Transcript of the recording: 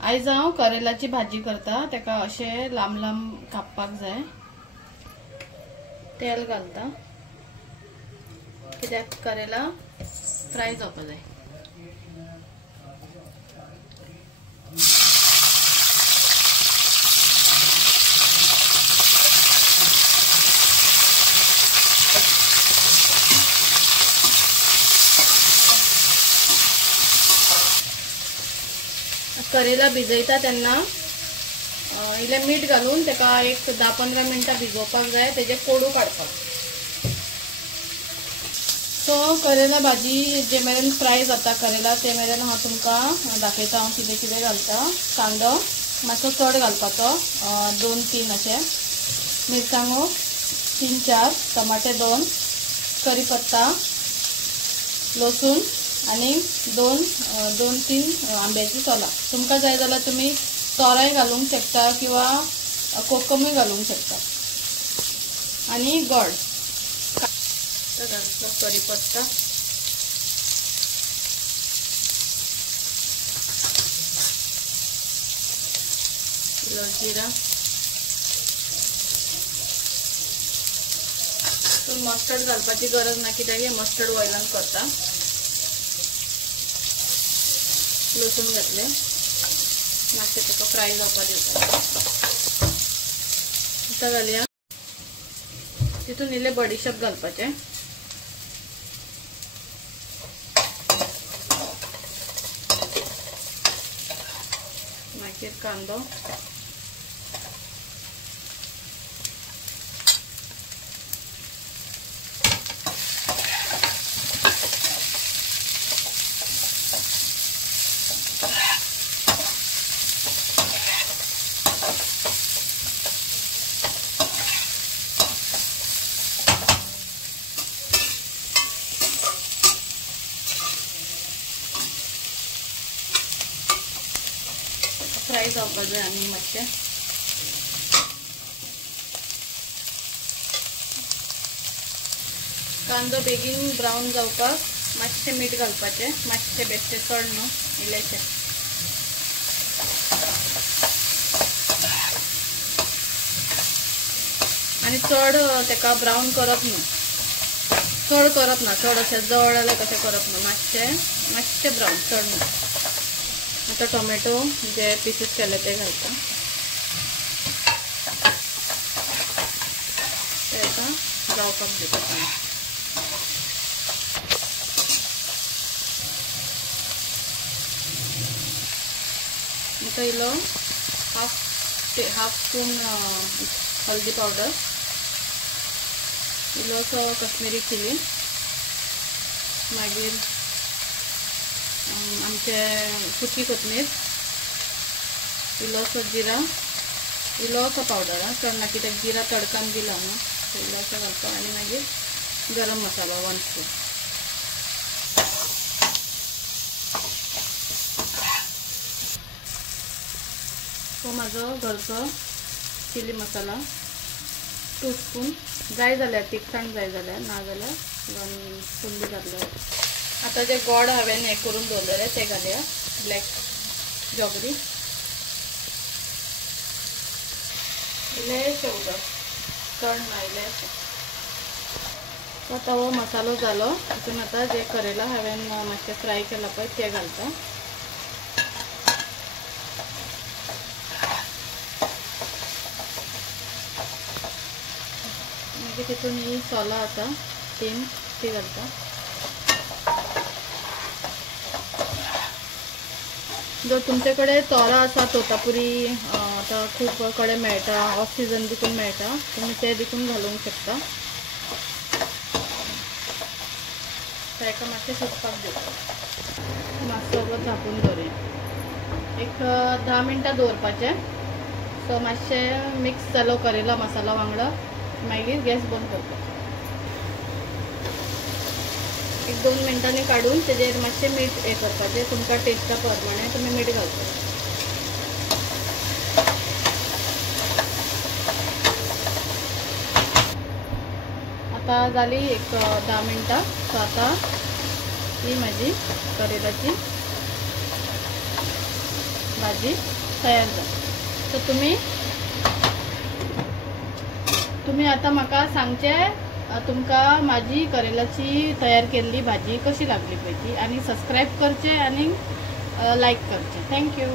आयज हांव करेलाची भाजी करता। तेका अशें लांब लांब कापपाक जाय। तेल घालता कित्याक करेला फ्राय जावपाक जाय। करेला भिजयता तेन्ना इल्लें मीठ घालून तेका एक 10-15 मिनटां भिजोवपाक जाय, तेजे कोडू काडपाक। सो करेला भाजी जे मेरेन फ्राय जाता करेला ते मेरेन हांव तुमकां दाखयता हांव कितें कितें घालता। कांदो मातसो चड घालपाचो, 2-3 अशें, मिरसांगो 3-4, टमाटे 2, करीपत्ता, लसूण आणि 2-3 आंब्याची सोलां। तुमकां जाय जाल्यार तुम्ही तोराय घालूंक शकता किंवा कोकमूय घालूंक शकता। आणि गोड घालता, करीपत्ता, जिरा, मस्टर्ड घालपाची गरज ना कित्याक हे मस्टर्ड ऑयलान करता। लसूण घातले, मातशें तेका फ्राय जावपाक दिवता। आतां घालया तितून इल्लें बडीशेप घालपाचें, मागीर कांदो, फ्राय जावपाक जाय आनी मातशें। कांदो बेगीन ब्रावन जावपाक मातशें मीठ घालपाचें, मातशें बेश्टें चड न्हू, इल्लेशें। आनी चड तेका ब्रावन करप न्हू, चड करप ना, चड अशें जळ्ळें कशें करप न्हू, मातशें ब्रावन, चड न्हू। आता टोमॅटो जे पीसीस केले ते घालता, तेका जावपाक दिता। आता इलो हाफ स्पून हल्दी पावडर, इल्लोसो कश्मीरी चिली, मागीर आमचे सुकी कोथमीर, इल्लोसो जिरा, इल्लोसो पावडर, चड ना कित्याक जिरा तडकान दिला न्हू, इल्लोसो घालता। आनी मागीर गरम मसाला 1 स्पून। तो म्हाजो घरचो चिली मसाला 2 स्पून, जाय जाल्यार तिखसाण जाय जाल्यार, ना जाल्यार 1 स्पून बी घातलो। आता जे गोड हांवें हें करून दवरलेले ते घालया, ब्लॅक जॉगरी, इल्लेशें उदक, चड ना, इल्लेशें। आता हो मसालो जालो, तितून आता जे करेला हांवें मातशें फ्राय केला पळय ते घालता। मागीर तितून ही सोलां आसा 3 ती घालता। जर तुमचे कडेन तोरा आसा तोतापुरी, आता खूब कडेन मेळटा, ऑफ सीजन देखून मेळटा, तुम्ही ते देखून घालूंक शकता। ताका मातशें शिजपाक दिवता, मातसो झाकून दवरया, एक 10 मिनटां दवरपाचें। सो मातशें मिक्स जालो करेला मसाला वांगडा, मागीर गॅस बंद करपाचो। 1-2 मिनटांनी काढून तेजेर मातशें मीठ हे करपाचें, तुमकां टेस्टा प्रमाणे तुम्ही मीठ घालता। आता जाली एक 10 मिनटां। सो आता ही माझी करेलाची भाजी तयार जाता. तर तुम्ही आता म्हाका सांगचे तुमका माझी करेलाची तयार केलेली भाजी कशी लागली पाहिजे आणि सबस्क्राईब करचे आणि लाईक करचे. थँक्यू.